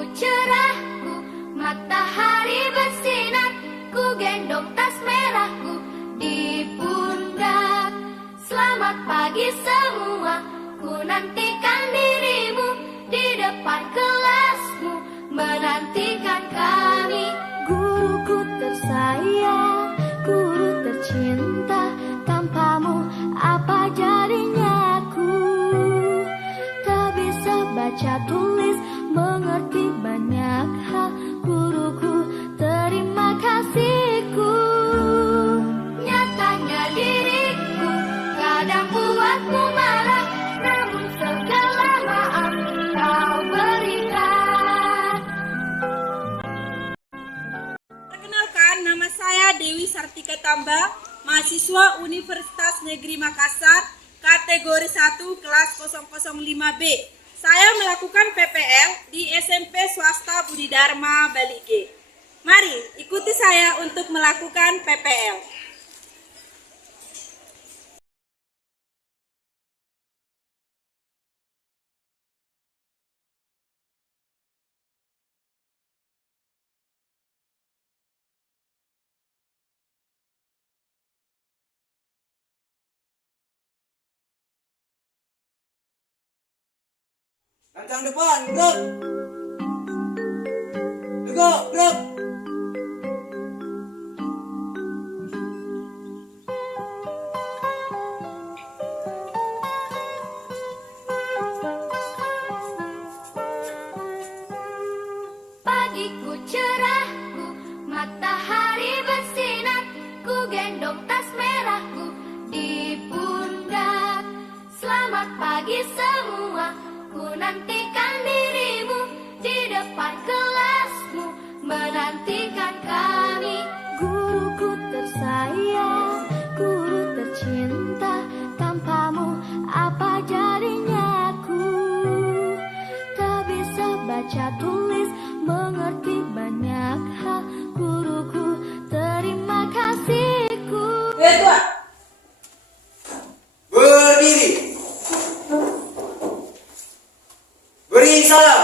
Pagiku cerahku, matahari bersinar, ku gendong tas merahku di pundak. Selamat pagi semua, ku nantikan dirimu di depan kelasmu, menantikan kami. Guruku tersayang, guru tercinta, tanpamu apa jadinya aku? Tak bisa baca tulis, mengerti banyak hal. Guruku, terima kasihku. Nyatanya diriku kadang buatmu marah, namun segala maaf kau berikan. Perkenalkan, nama saya Dewi Sartika Tamba, mahasiswa Universitas Negeri Makassar, kategori 1 kelas 005B. Saya melakukan PPL di SMP Swasta Budi Dharma Bali G. Mari ikuti saya untuk melakukan PPL. Rancang depan, gerak. Tegak, gerak. Pagiku cerahku, matahari bersinar, ku gendong tas merahku di pundak. Selamat pagi semua, ku nantikan dirimu di depan kelasmu, menantikan kami. Guruku tersayang, guru tercinta, tanpamu apa jadinya aku? Tak bisa baca tulis, mengerti banyak hal. Guruku, terima kasihku. Berdiri. Beri salam.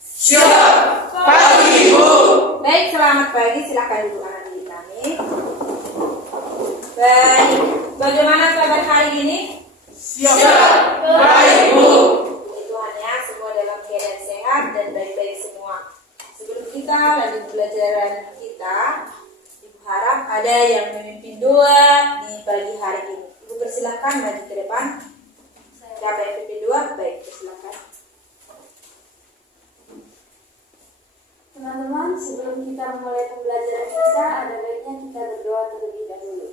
Siap. Pagi, Bu. Baik, selamat pagi. Silakan duduk anak didik kami. Baik, bagaimana kabar hari ini? Siap. Baik, Bu. Puji Tuhan ya, semua dalam keadaan sehat dan baik-baik semua. Sebelum kita lanjut pelajaran kita, Ibu harap ada yang memimpin doa di pagi hari ini. Ibu persilahkan maju ke depan. Siapa yang memimpin doa? Baik, persilahkan. Teman-teman, sebelum kita memulai pembelajaran kita, ada baiknya kita berdoa terlebih dahulu.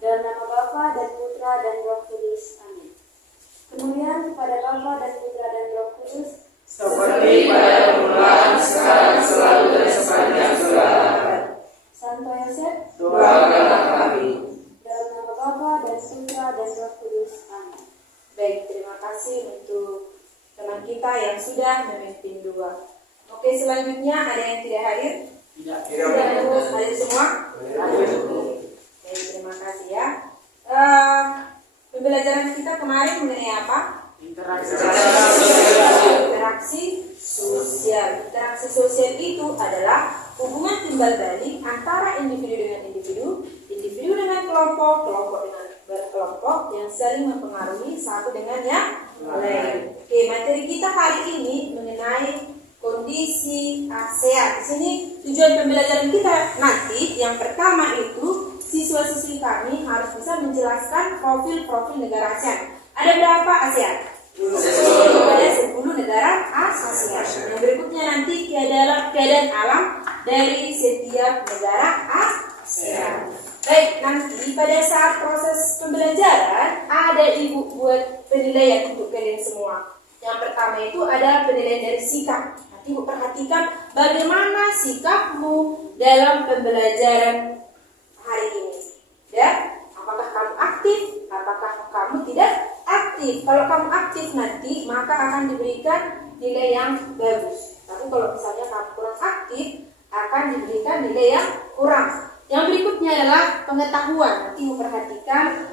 Dalam nama Bapa dan Putra dan Roh Kudus. Amin. Kemuliaan kepada Bapa dan Putra dan Roh Kudus, Seperti pada permulaan, sekarang, selalu, dan sepanjang segala abad. Santo Yosef, Doakanlah kami. dalam nama Bapa dan Putra dan Roh Kudus. Amin. Baik, terima kasih untuk teman kita yang sudah memimpin doa. Oke, selanjutnya ada yang tidak hadir? Tidak. Hadir semua? Baik, terima kasih ya. Pembelajaran kita kemarin mengenai apa? Interaksi sosial. Interaksi sosial itu adalah hubungan timbal balik antara individu dengan individu, individu dengan kelompok, kelompok dengan berkelompok yang saling mempengaruhi satu dengan yang lain. Oke, materi kita hari ini mengenai kondisi ASEAN. Di sini tujuan pembelajaran kita nanti yang pertama itu siswa-siswi kami harus bisa menjelaskan profil-profil negara ASEAN. Ada berapa ASEAN? 10. Ada 10 negara ASEAN. Yang berikutnya nanti keadaan alam dari setiap negara ASEAN. Baik, nanti pada saat proses pembelajaran ada ibu buat penilaian untuk kalian semua. Yang pertama itu ada penilaian dari sikap. Nanti ibu perhatikan bagaimana sikapmu dalam pembelajaran hari ini. Ya, apakah kamu aktif? Apakah kamu tidak aktif? Kalau kamu aktif nanti maka akan diberikan nilai yang bagus. Tapi kalau misalnya kamu kurang aktif akan diberikan nilai yang kurang. Yang berikutnya adalah pengetahuan. Nanti ibu perhatikan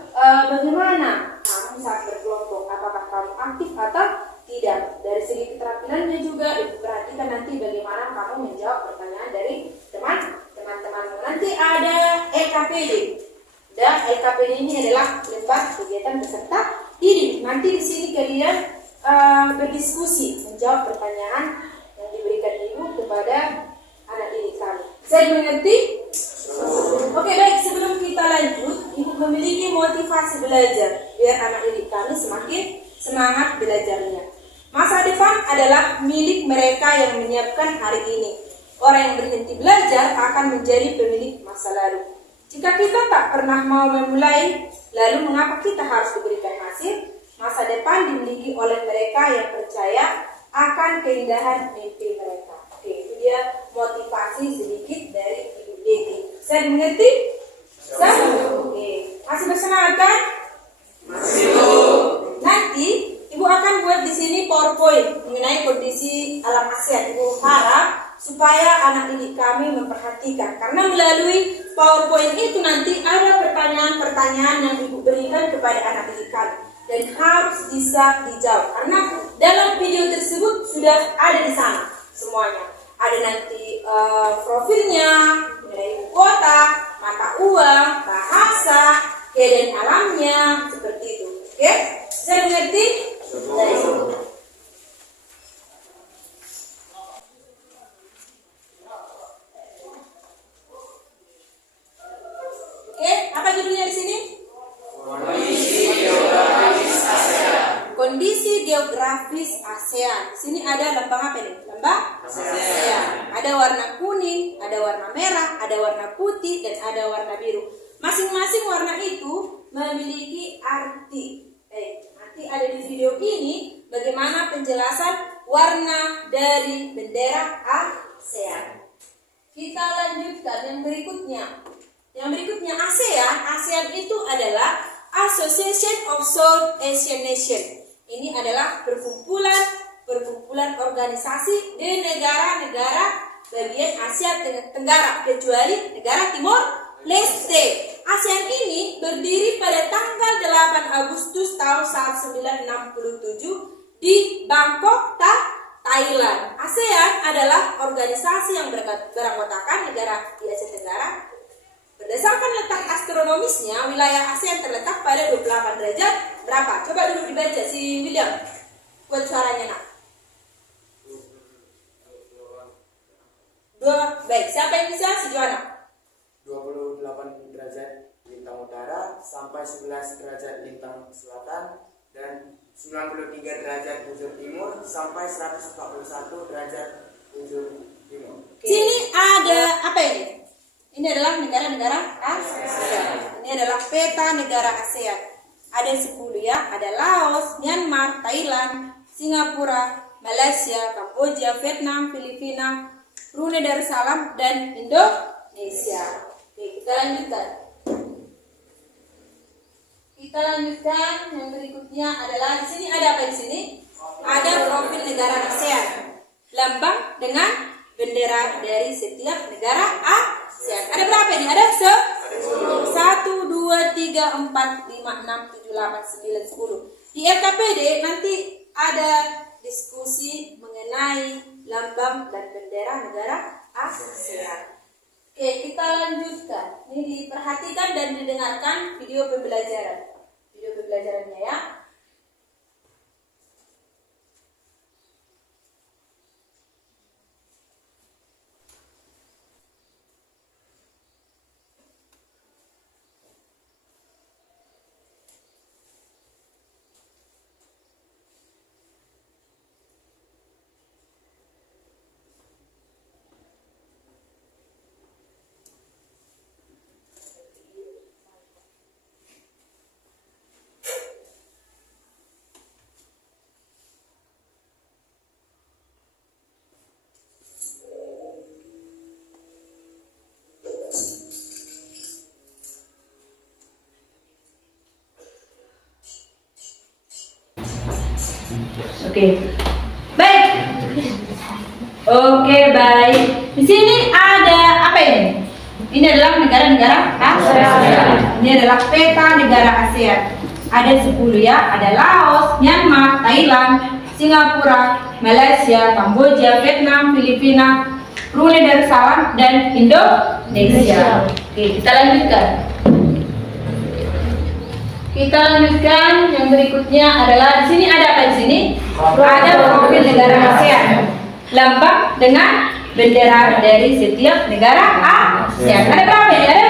bagaimana kamu saat berkelompok. Apakah kamu aktif atau Tidak. Dari segi keterampilannya juga Ibu perhatikan nanti bagaimana kamu menjawab pertanyaan dari teman-temanmu. Nanti ada LKPD. Dan LKPD ini adalah lembar kegiatan peserta didik. Nanti di sini kalian berdiskusi menjawab pertanyaan yang diberikan Ibu kepada anak didik kami. Saya mengerti? Oke, baik. Sebelum kita lanjut, Ibu memiliki motivasi belajar biar anak didik kami semakin semangat belajarnya. Masa depan adalah milik mereka yang menyiapkan hari ini. Orang yang berhenti belajar akan menjadi pemilik masa lalu. Jika kita tak pernah mau memulai, lalu mengapa kita harus diberikan hasil? Masa depan dimiliki oleh mereka yang percaya akan keindahan mimpi mereka. Oke, itu dia motivasi sedikit dari Ibu Deki. Saya mengerti? Saya? Oke. Masih bersemangat kan? Masih. Nanti Ibu akan buat di sini PowerPoint mengenai kondisi alam ASEAN. Ibu harap supaya anak didik kami memperhatikan, karena melalui PowerPoint itu nanti ada pertanyaan-pertanyaan yang Ibu berikan kepada anak didik kami dan harus bisa dijawab, karena dalam video tersebut sudah ada di sana semuanya. Ada nanti profilnya, mengenai ibu kota, mata uang, bahasa, keadaan alamnya, seperti itu. Oke? Saya mengerti? Baik. Oke, apa judulnya di sini? Kondisi geografis ASEAN. Sini ada lambang apa nih? Lambang ASEAN. Ada warna kuning, ada warna merah, ada warna putih, dan ada warna biru. Masing-masing warna itu memiliki arti. Nanti ada di video ini bagaimana penjelasan warna dari bendera ASEAN. Kita lanjutkan yang berikutnya. Yang berikutnya ASEAN itu adalah Association of South Asian Nations. Ini adalah perkumpulan organisasi di negara-negara bagian Asia Tenggara kecuali negara Timor Leste. ASEAN ini berdiri pada tanggal 8 Agustus tahun 1967 di Bangkok, Thailand. ASEAN adalah organisasi yang beranggotakan negara di Asia Tenggara. Berdasarkan letak astronomisnya, wilayah ASEAN terletak pada 28 derajat berapa? Coba dulu dibaca si William. Buat suaranya nak. Baik, siapa yang bisa? Si Joanna. 28 derajat lintang utara sampai 11 derajat lintang selatan dan 93 derajat bujur timur sampai 141 derajat bujur timur. Sini ada apa ini? Ini adalah negara-negara ASEAN. Ini adalah peta negara ASEAN. Ada 10 ya, ada Laos, Myanmar, Thailand, Singapura, Malaysia, Kamboja, Vietnam, Filipina, Brunei Darussalam, dan Indonesia. Oke, kita lanjutkan. Yang berikutnya adalah di sini ada apa di sini? Ada profil negara ASEAN. Lambang dengan bendera dari setiap negara ASEAN. Ada berapa ini? Ada 1, 2, 3, 4, 5, 6, 7, 8, 9, 10. Di LKPD nanti ada diskusi mengenai lambang dan bendera negara ASEAN. Oke, kita lanjutkan. Ini diperhatikan dan didengarkan video pembelajaran. Video pembelajarannya ya. Oke. Baik. Oke, baik. Di sini ada apa ini? Ini adalah negara-negara ASEAN. Ini adalah peta negara ASEAN. Ada 10 ya, ada Laos, Myanmar, Thailand, Singapura, Malaysia, Kamboja, Vietnam, Filipina, Brunei Darussalam, dan Indonesia. Oke, kita lanjutkan. Kita lanjutkan yang berikutnya adalah di sini ada apa di sini? Ada profil negara ASEAN. Lambang dengan bendera dari setiap negara ASEAN. Ada berapa ini? Ada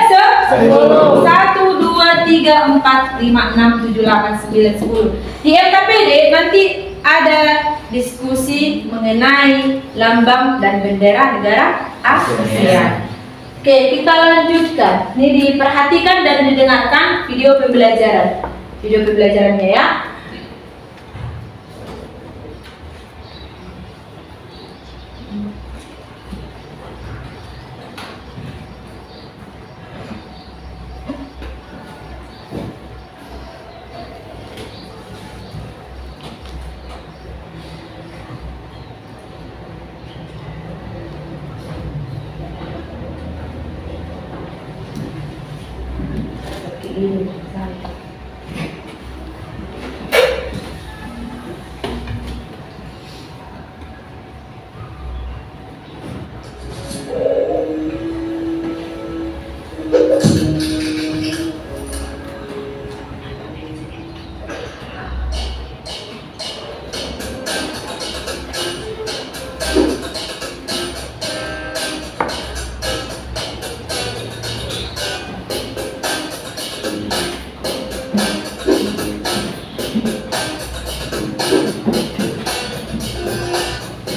10. 1, 2, 3, 4, 5, 6, 7, 8, 9, 10. Di LKPD nanti ada diskusi mengenai lambang dan bendera negara ASEAN. Oke, kita lanjutkan. Ini diperhatikan dan didengarkan video pembelajaran. Video pembelajarannya ya.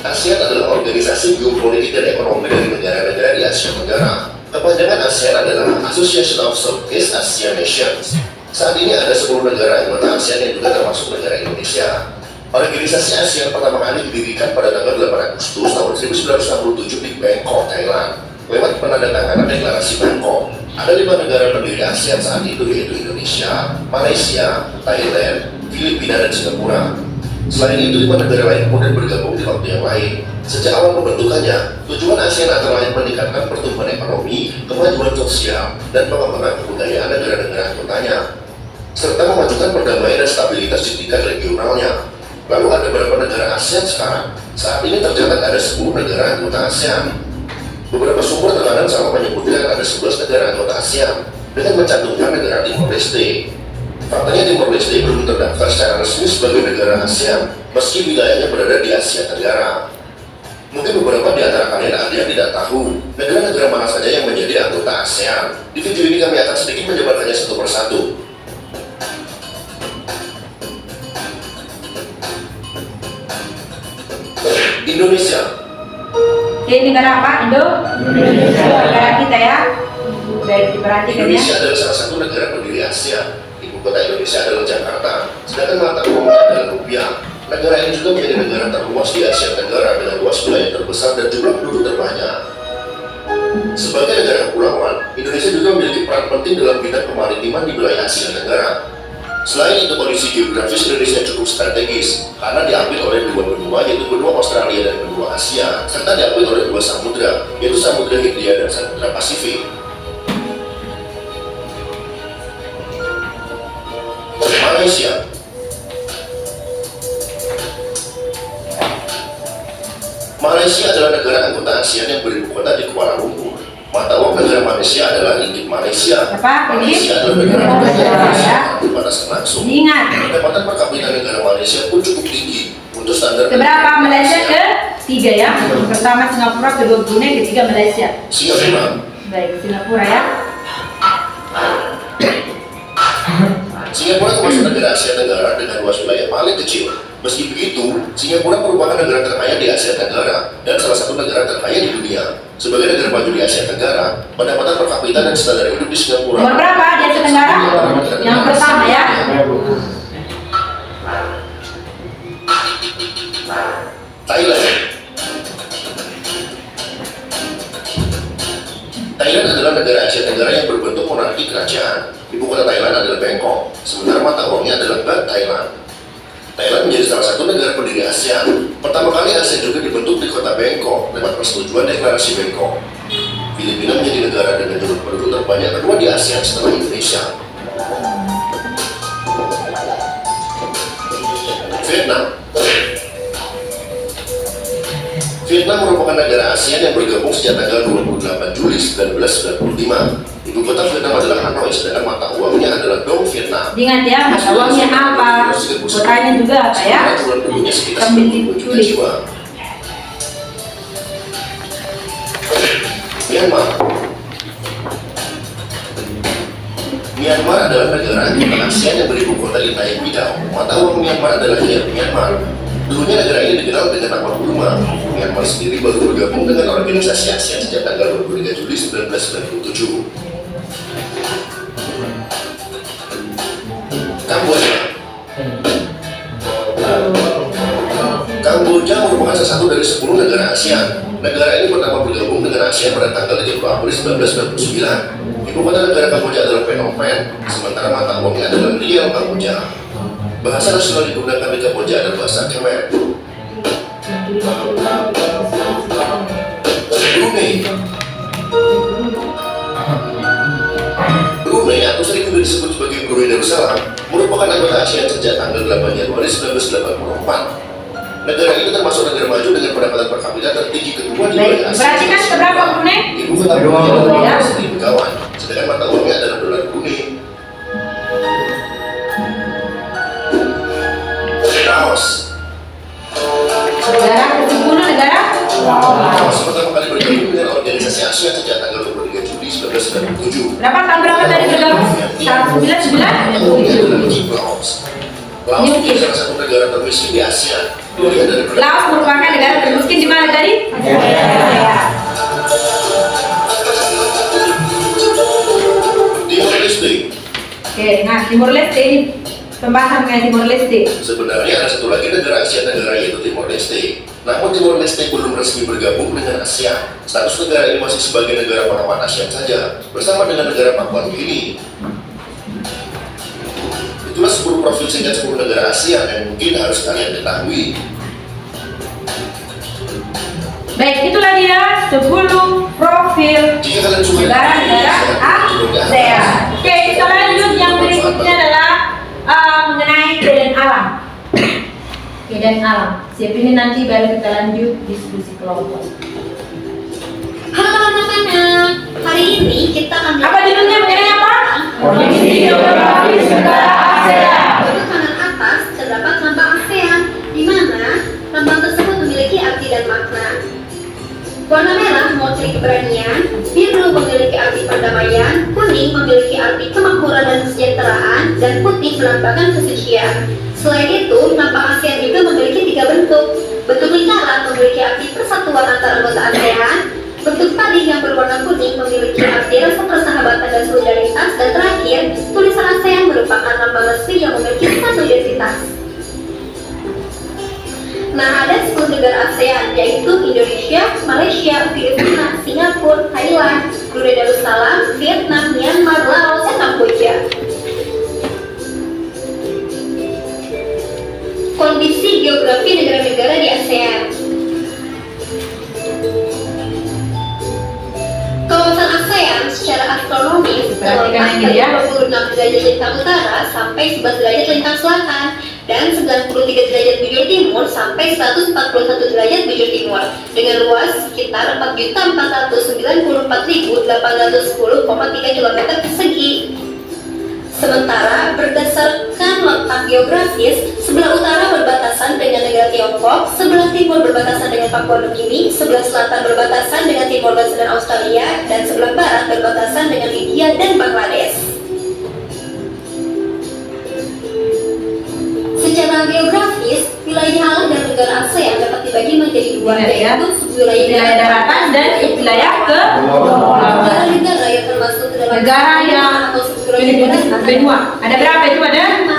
ASEAN adalah organisasi geopolitik dan ekonomi dari negara-negara di Asia Tenggara. Kepanjangan ASEAN adalah Association of Southeast Asian Nations. Saat ini ada 10 negara anggota ASEAN yang juga termasuk negara Indonesia. Organisasi ASEAN pertama kali didirikan pada tanggal 8 Agustus tahun 1967 di Bangkok, Thailand. Lewat penandatanganan deklarasi Bangkok, ada 5 negara pendiri ASEAN saat itu, yaitu Indonesia, Malaysia, Thailand, Filipina, dan Singapura. Selain itu, 5 negara lain kemudian bergabung di waktu yang lain. Sejak awal pembentukannya, tujuan ASEAN antara lain meningkatkan pertumbuhan ekonomi, kemajuan sosial, dan pengembangan kebudayaan negara-negara anggotanya, serta memajukan perdamaian dan stabilitas di tingkat regionalnya. Lalu ada beberapa negara ASEAN sekarang. Saat ini tercatat ada 10 negara anggota ASEAN. Beberapa sumber terkadang sama menyebutkan ada 11 negara anggota ASEAN dengan mencantumkan negara Timor Leste. Faktanya Timor Leste belum terdaftar secara resmi sebagai negara ASEAN, meski wilayahnya berada di Asia Tenggara. Mungkin beberapa di antara kalian ada yang tidak tahu negara-negara mana saja yang menjadi anggota ASEAN. Di video ini kami akan sedikit menyebarkannya satu persatu. Indonesia. Ini negara apa? Indonesia. Negara kita ya. Baik, diperhatikan ya. Indonesia adalah salah satu negara pendiri ASEAN. Ibu kota Indonesia adalah Jakarta, sedangkan mata uangnya adalah rupiah. Negara ini juga menjadi negara terluas di Asia Tenggara dengan luas wilayah terbesar dan jumlah penduduk terbanyak. Sebagai negara kepulauan, Indonesia juga memiliki peran penting dalam bidang kemaritiman di wilayah Asia Tenggara. Selain itu, kondisi geografis Indonesia cukup strategis karena diambil oleh 2 benua, yaitu benua Australia dan benua Asia, serta diambil oleh 2 samudra, yaitu Samudra Hindia dan Samudra Pasifik. Malaysia. Malaysia adalah negara anggota ASEAN yang beribu kota di Kuala Lumpur. Mata uang negara Malaysia adalah ringgit Malaysia. Apa? Malaysia adalah negara yang berbatasan langsung. Ingat. Pendapatan per kapita negara Malaysia pun cukup tinggi untuk standar. Keberapa? Malaysia ke-3 ya. Pertama Singapura, kedua Brunei, ketiga Malaysia. Singapura. Baik, Singapura ya. Singapura termasuk negara Asia Tenggara dengan luas wilayah paling kecil. Meski begitu, Singapura merupakan negara terkaya di Asia Tenggara dan salah satu negara terkaya di dunia. Sebagai negara maju di Asia Tenggara, pendapatan per kapita dan standar hidup di Singapura. Nomor berapa di Asia Tenggara? Yang pertama ya. Thailand. Thailand adalah negara Asia Tenggara yang berbentuk monarki kerajaan. Ibu kota Thailand adalah Bangkok, sementara mata uangnya adalah Baht Thailand. Thailand menjadi salah satu negara pendiri ASEAN. Pertama kali ASEAN juga dibentuk di kota Bangkok lewat persetujuan deklarasi Bangkok. Filipina menjadi negara dengan jumlah penduduk terbanyak kedua di ASEAN setelah Indonesia. Vietnam. Vietnam merupakan negara ASEAN yang bergabung sejak tanggal 28 Juli 1995. Ibu kota Vietnam adalah Hanoi, sedangkan mata uangnya adalah Dong Vietnam. Ingat ya, mata uangnya apa? Kotanya juga apa ya? Jumlah penduduknya sekitar Sambil 90 juta ditulis. jiwa. Myanmar. Myanmar adalah negara anggota ASEAN yang beribu kota di Nay Pyi Taw. Mata uang Myanmar adalah Kyat Myanmar. Dulunya negara ini dikenal dengan nama Burma. Myanmar sendiri baru bergabung dengan organisasi ASEAN sejak tanggal 23 Juli 1997. Kamboja. Kamboja merupakan salah satu dari 10 negara ASEAN. Negara ini pertama bergabung dengan ASEAN pada tanggal 30 April 1999. Ibu kota negara Kamboja adalah Phnom Penh, sementara mata uangnya adalah Riel Kamboja. Bahasa nasional digunakan di Kamboja adalah bahasa Khmer. Brunei. Brunei atau sering juga disebut sebagai Brunei Darussalam merupakan anggota ASEAN sejak tanggal 8 Januari 1984. Negara ini termasuk negara maju dengan pendapatan per kapita tertinggi kedua di Baik, wilayah berarti kan seberapa Brunei? Ibu kota Brunei adalah 1.000 kawan, sedangkan mata uangnya adalah dolar Brunei. Laos. Negara ke-10 negara? Laos pertama kali bergabung dengan organisasi ASEAN sejak tanggal 23 Juli 1997. Berapa tahun berapa tadi bergabung? 1999? Mata uangnya adalah Laos. Laos menjadi salah satu negara termiskin di ASEAN. Laos merupakan negara termiskin di mana tadi? Timor Leste. Oke, nah Timor Leste ini pembahasan mengenai Timor Leste. Sebenarnya ada satu lagi negara ASEAN negara yaitu Timor Leste. Namun Timor Leste belum resmi bergabung dengan ASEAN. Status negara ini masih sebagai negara pengawan ASEAN saja, bersama dengan negara Papua Nugini. Itulah 10 provinsi dan 10 negara ASEAN yang mungkin harus kalian ketahui. Baik, itulah dia 10 profil Jika kalian suka negara-negara ASEAN. Oke, kita lanjut. Yang berikutnya adalah mengenai keadaan alam. Keadaan alam. Siap ini nanti baru kita lanjut diskusi kelompok. Halo anak-anak, hari ini kita akan Apa judulnya mengenai apa? Kondisi geografis negara ASEAN. Pada kanan atas terdapat lambang ASEAN, di mana lambang tersebut memiliki arti dan makna. Warna merah mewakili keberanian, biru memiliki arti perdamaian, kuning memiliki arti kemakmuran dan kesejahteraan, dan putih melambangkan kesucian. Selain itu, lambang ASEAN juga memiliki 3 bentuk. Bentuk lingkaran memiliki arti persatuan antar anggota ASEAN, bentuk tadi yang berwarna kuning memiliki arti rasa persahabatan dan solidaritas, dan terakhir, tulisan ASEAN merupakan lambang resmi yang memiliki satu identitas. Nah, ada 10 negara ASEAN, yaitu Indonesia, Malaysia, Filipina, Singapura, Thailand, Brunei Darussalam, Vietnam, Myanmar, Laos, dan Kamboja. Kondisi geografi negara-negara di ASEAN. Kawasan ASEAN secara astronomis terletak dari 26 derajat lintang utara sampai 11 derajat lintang selatan dan 93 derajat bujur timur sampai 141 derajat bujur timur dengan luas sekitar 4.494.810,3 km persegi. Sementara berdasarkan letak geografis, sebelah utara berbatasan dengan negara Tiongkok, sebelah timur berbatasan dengan Papua Nugini, sebelah selatan berbatasan dengan Timor Leste dan Australia, dan sebelah barat berbatasan dengan India dan Bangladesh. Secara geografis, wilayah alam dan negara ASEAN dapat dibagi menjadi 2, yaitu subwilayah daratan dan wilayah ke negara yang termasuk ke dalam negara yang atau subwilayah negara benua. Ada berapa itu? Ada 5.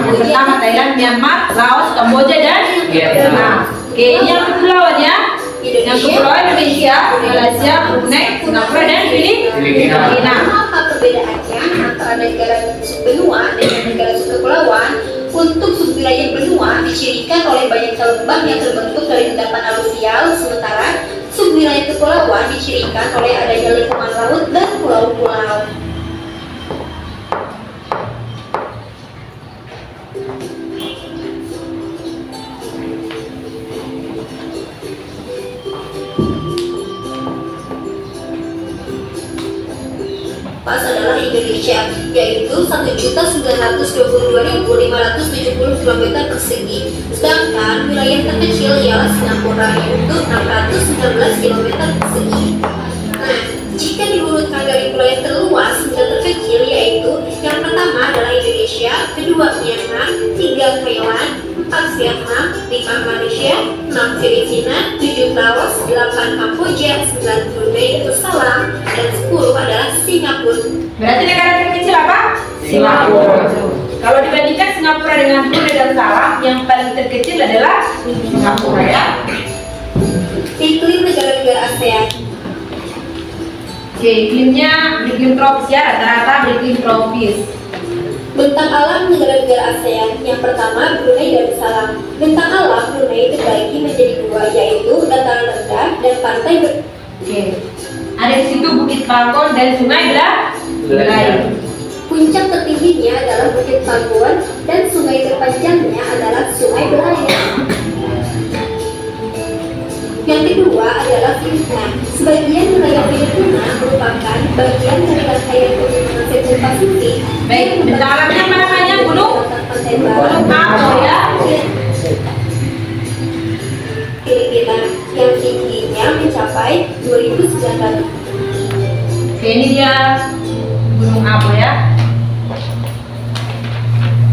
Yang pertama Thailand, Myanmar, Laos, Kamboja, dan Vietnam. Oke, ini yang kepulauan ya. Yang kepulauan Indonesia, Malaysia, Brunei, Singapura, dan Filipina. Apa perbedaannya antara negara subbenua dengan negara subkepulauan? Untuk subwilayah benua dicirikan oleh banyaknya lembah yang terbentuk dari endapan aluvial, sementara subwilayah kepulauan dicirikan oleh adanya lingkungan laut dan pulau-pulau. pas adalah Indonesia, yaitu 1.922.570 km persegi. Sedangkan wilayah terkecil ialah Singapura, yaitu 619 km persegi. Nah, jika diurutkan dari wilayah terluas hingga terkecil, yaitu yang pertama adalah Indonesia, kedua Myanmar, 3 Thailand, 4 Vietnam, 5 Malaysia, 6 Filipina, 7 Laos, 8 Kamboja, 9 Brunei Darussalam, dan 10 adalah Singapura. Berarti negara terkecil apa? Singapura. Kalau dibandingkan Singapura dengan Brunei Darussalam, yang paling terkecil adalah Singapura ya. Iklim negara-negara ASEAN. Oke, iklimnya beriklim tropis ya, rata-rata beriklim tropis. Bentang alam negara-negara ASEAN. Yang pertama Brunei Darussalam. Bentang alam Brunei terbagi menjadi 2, yaitu dataran rendah dan pantai Oke, ada di situ Bukit Falcon dan Sungai Belayu. Puncak tertingginya adalah Bukit Falcon dan sungai terpanjangnya adalah Sungai Belayu. Yang kedua adalah Filipina. Sebagian wilayah Filipina merupakan bagian dari rangkaian pegunungan Setu Pasifik. Baik, bentang alamnya apa namanya? Gunung Apo ya. Filipina yang tingginya mencapai 2.900. Oke, ini dia Gunung Apo ya.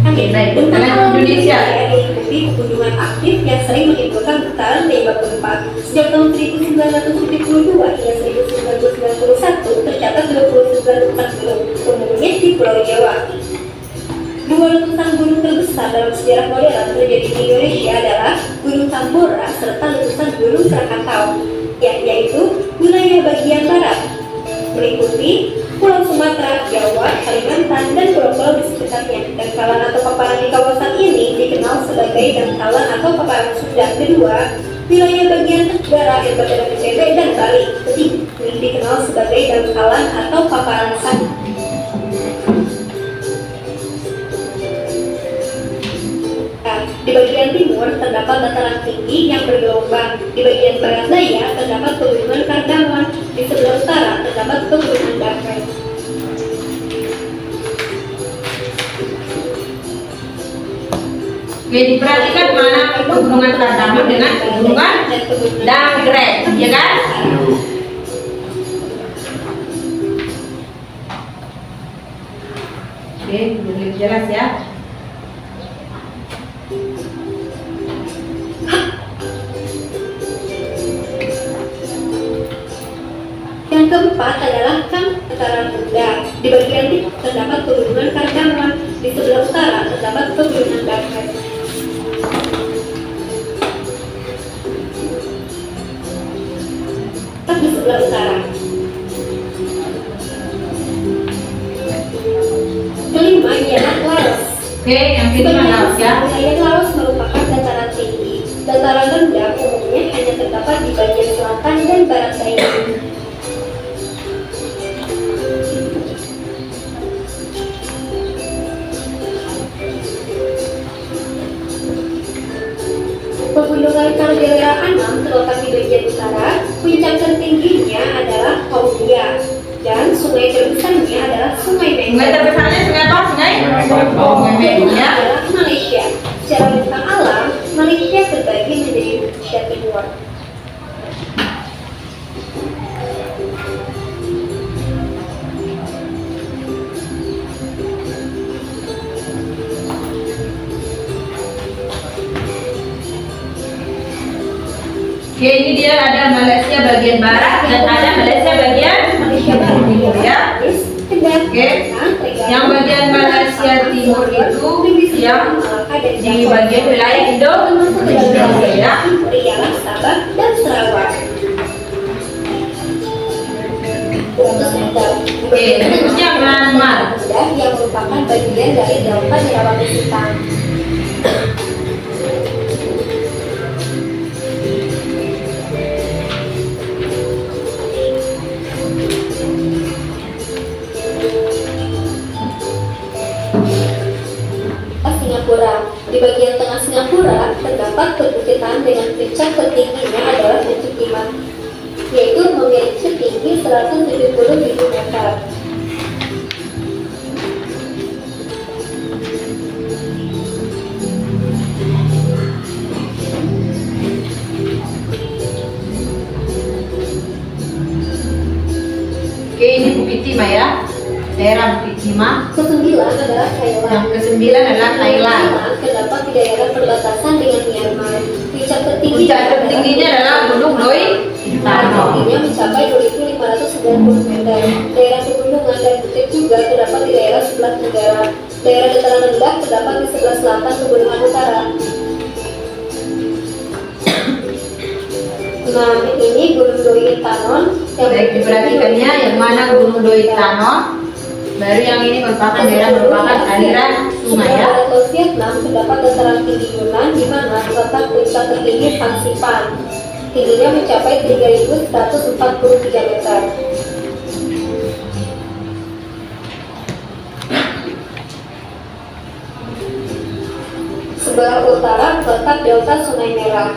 Oke, baik. Dengan Indonesia. Diikuti pegunungan aktif yang sering menimbulkan getaran tembak gempa. Sejak tahun 1972 hingga 1991 tercatat 29 letusan gunung meninggi di Pulau Jawa. 2 letusan gunung terbesar dalam sejarah modern terjadi di Indonesia adalah Gunung Tambora serta letusan Gunung Krakatau, yaitu wilayah bagian barat, meliputi Pulau Sumatera, Jawa, Kalimantan, dan pulau-pulau di sekitarnya. Dangkalan atau paparan di kawasan ini dikenal sebagai dangkalan atau paparan Sunda. Kedua, wilayah bagian tenggara yang berada di NTB dan Bali. Ketiga, dikenal sebagai dangkalan atau paparan Sanda. Di bagian timur terdapat dataran tinggi yang bergelombang. Di bagian barat daya terdapat pegunungan Kardamoan. Di sebelah utara terdapat pegunungan Darwin. Oke, diperhatikan mana pegunungan Kardamoan dengan pegunungan Danggrek, ya kan? Oke, lebih jelas ya. Yang keempat adalah dataran rendah. Di bagian timur terdapat pegunungan Kardamoan. Di sebelah utara terdapat pegunungan Darwin. Di sebelah utara. Kelima ialah Laos. Oke, yang kedua Laos ya. Wilayah Laos merupakan dataran tinggi. Dataran rendah umumnya hanya terdapat di bagian selatan dan barat daya. Pegunungan Caldera Annam terletak di bagian utara. Puncak tertingginya adalah Haudia dan sungai terbesarnya adalah Sungai Mekong. Sungai terbesarnya sungai apa? Sungai Mekong ya. Adalah Malaysia. Secara bentang alam, Malaysia terbagi menjadi Indonesia Timur. Oke, ini dia ada Malaysia bagian barat dan ada Malaysia bagian timur ya. Oke, yang bagian Malaysia timur itu yang di bagian wilayah Indonesia ya. Ialah Sabah dan Sarawak. Oke, berikutnya Myanmar. Yang merupakan bagian dari delta Birawak Hitam. Singapura. Di bagian tengah Singapura terdapat perbukitan dengan puncak tertingginya adalah Bukit Timah, yaitu memiliki tinggi 170.000 meter. ya. Daerah Bukit Timah. Kesembilan adalah Thailand. Yang kesembilan adalah Thailand. Terdapat di daerah perbatasan dengan Myanmar. Puncak tertinggi Puncak tertingginya adalah Gunung Doi Tano. tingginya mencapai 2.590 meter. Daerah pegunungan dan bukit juga terdapat di daerah sebelah tenggara. Daerah dataran rendah terdapat di sebelah selatan pegunungan utara. Nah, ini Gunung Doi Tanon yang Baik, diperhatikannya yang mana Gunung Doi Tano. Baru yang ini merupakan aliran sungai ya. Sebelah Vietnam terdapat dataran tinggi Yunan di mana terletak puncak tertinggi Fansipan. Tingginya mencapai 3.143 meter. Sebelah utara terletak delta Sungai Merah.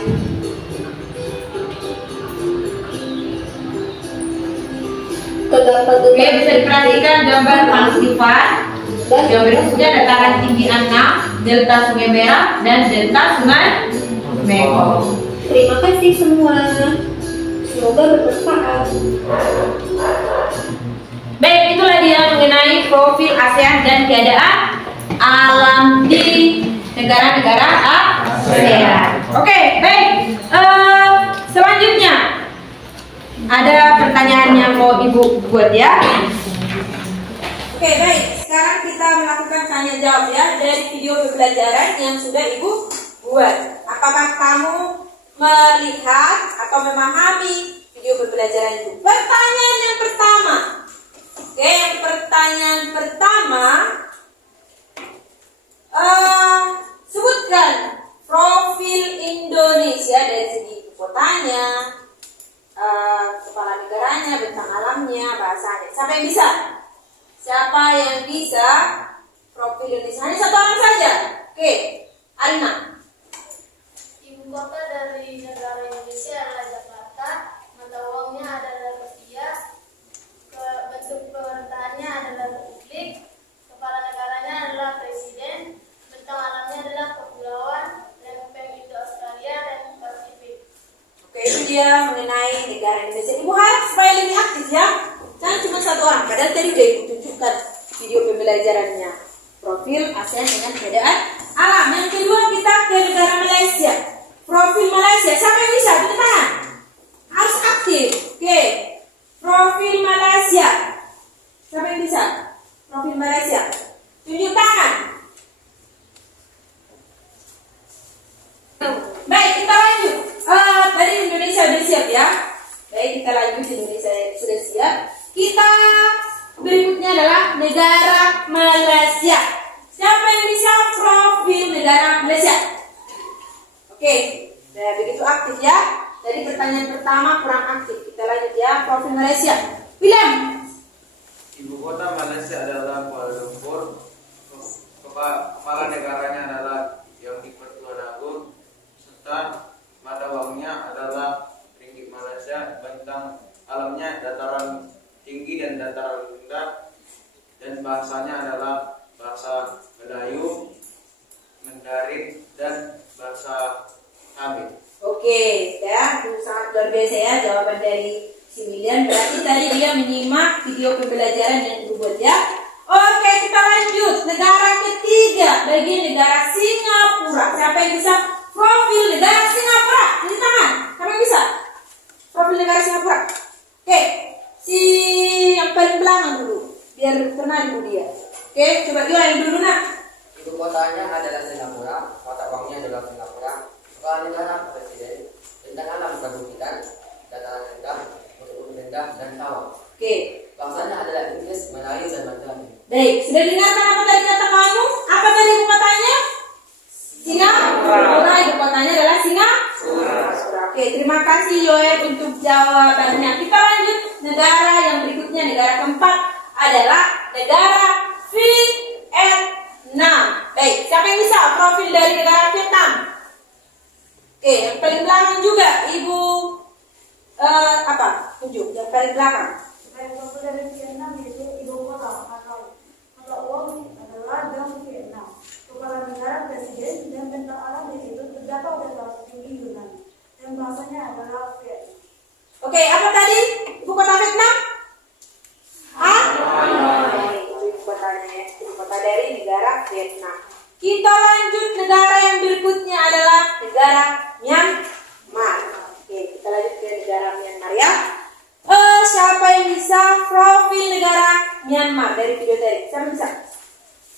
Terdapat Oke, bisa diperhatikan gambar Fansipan. Yang berikutnya dataran tinggi Annam, delta Sungai Merah, dan delta Sungai Mekong. Terima kasih semua. Semoga bermanfaat. Baik, itulah dia mengenai profil ASEAN dan keadaan alam di negara-negara ASEAN. Oke, baik. Selanjutnya ada pertanyaan yang mau Ibu buat ya. Oke, baik. Sekarang kita melakukan tanya jawab ya dari video pembelajaran yang sudah Ibu buat. Apakah kamu melihat atau memahami video pembelajaran itu? Pertanyaan yang pertama. Oke, yang pertanyaan pertama, sebutkan profil Indonesia dari segi ibu kotanya, kepala negaranya, bentang alamnya, bahasanya. Siapa yang bisa? Siapa yang bisa profil Indonesia? Hanya satu orang saja. Oke, Arina. Ibu kota dari negara Indonesia adalah Jakarta, mata uangnya adalah rupiah, bentuk pemerintahannya adalah republik, kepala negaranya adalah presiden, bentang alamnya adalah kepulauan, lempeng itu Australia dan Pasifik. Oke, itu dia mengenai negara Indonesia. Ibu harap supaya lebih aktif ya. Jangan cuma satu orang. Padahal tadi udah Ibu tunjukkan video pembelajarannya. Profil ASEAN dengan keadaan alam. Yang kedua kita ke negara Malaysia. Profil Malaysia. Siapa yang bisa? Tunjuk tangan. Harus aktif. Oke. Profil Malaysia. Siapa yang bisa? Profil Malaysia. Tunjuk tangan. Baik, kita lanjut. Dari Indonesia sudah siap ya. Baik, kita lanjut. Indonesia sudah siap. Kita berikutnya adalah negara Malaysia. Siapa yang bisa profil negara Malaysia? Oke, nah, begitu aktif ya. Dari pertanyaan pertama kurang aktif. Kita lanjut ya. Profil Malaysia. William. Ibu kota Malaysia adalah Kuala Lumpur. Kepala negaranya adalah Yang di-Pertuan Agong, serta mata uangnya adalah ringgit Malaysia. Bentang alamnya dataran tinggi dan dataran rendah, dan bahasanya adalah bahasa Melayu, Mandarin, dan bahasa Tamil. Oke, ya, itu sangat luar biasa ya jawaban dari si William. Berarti tadi dia menyimak video pembelajaran yang dibuat ya. Oke, kita lanjut. Negara ketiga, bagian negara Singapura. Siapa yang bisa profil negara Singapura? Tunjuk tangan. Siapa yang bisa profil negara Singapura? Oke, si yang paling belakang dulu, biar kenal dulu dia. Oke, coba dia yang dulu nak. Ibu kotanya adalah Singapura, mata uangnya adalah Singapura, kepala negara presiden, bentang alam perbukitan, dataran rendah, gunung rendah, dan sawah. Oke, Bahasanya adalah Inggris, Melayu, dan Mandarin. baik. Sudah dengarkan apa tadi kata kamu? Apa tadi ibu kotanya? Singapura. Ibu kotanya adalah Singapura. Oke, terima kasih Yoel untuk jawabannya. Kita lanjut negara yang berikutnya. Negara keempat adalah negara Vietnam. Baik, siapa yang bisa profil dari negara Vietnam? Oke, yang paling belakang juga Ibu tunjuk yang paling belakang. Ibu kota dari Vietnam yaitu ibu kota atau mata uang adalah Dong Vietnam. Kepala negara presiden dan bentang alam yaitu terdapat dataran tinggi Yunan. Dan bahasanya adalah Vietnam. Oke, apa tadi? Ibu kota Vietnam? Myanmar dari video tadi. Siapa bisa?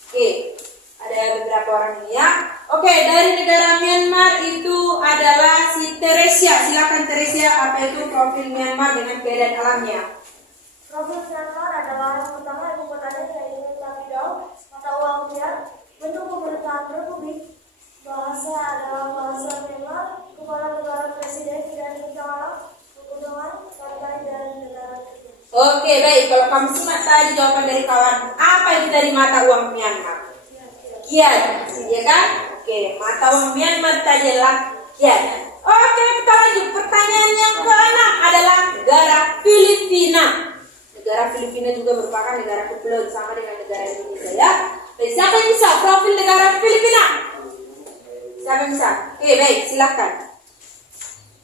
Oke, ada beberapa orang ini ya. Oke, dari negara Myanmar itu adalah si Teresia. Silakan Teresia, apa itu profil Myanmar dengan keadaan alamnya? Profil Myanmar adalah yang pertama ibu kotanya yaitu Naypyidaw, mata uang rupiah, bentuk pemerintahan republik, bahasa adalah bahasa Myanmar, kepala negara presiden dan negara pegunungan, pantai dan negara tertinggi. Oke, baik. Kalau kamu simak tadi jawaban dari kawan, apa itu dari mata uang Myanmar? Kyat, ya kan? Oke, mata uang Myanmar tadi adalah kyat. Oke, kita lanjut. Pertanyaan yang ke-6 adalah negara Filipina. Negara Filipina juga merupakan negara kepulauan sama dengan negara Indonesia ya. Baik, siapa yang bisa profil negara Filipina? Siapa yang bisa? Oke, baik, silakan.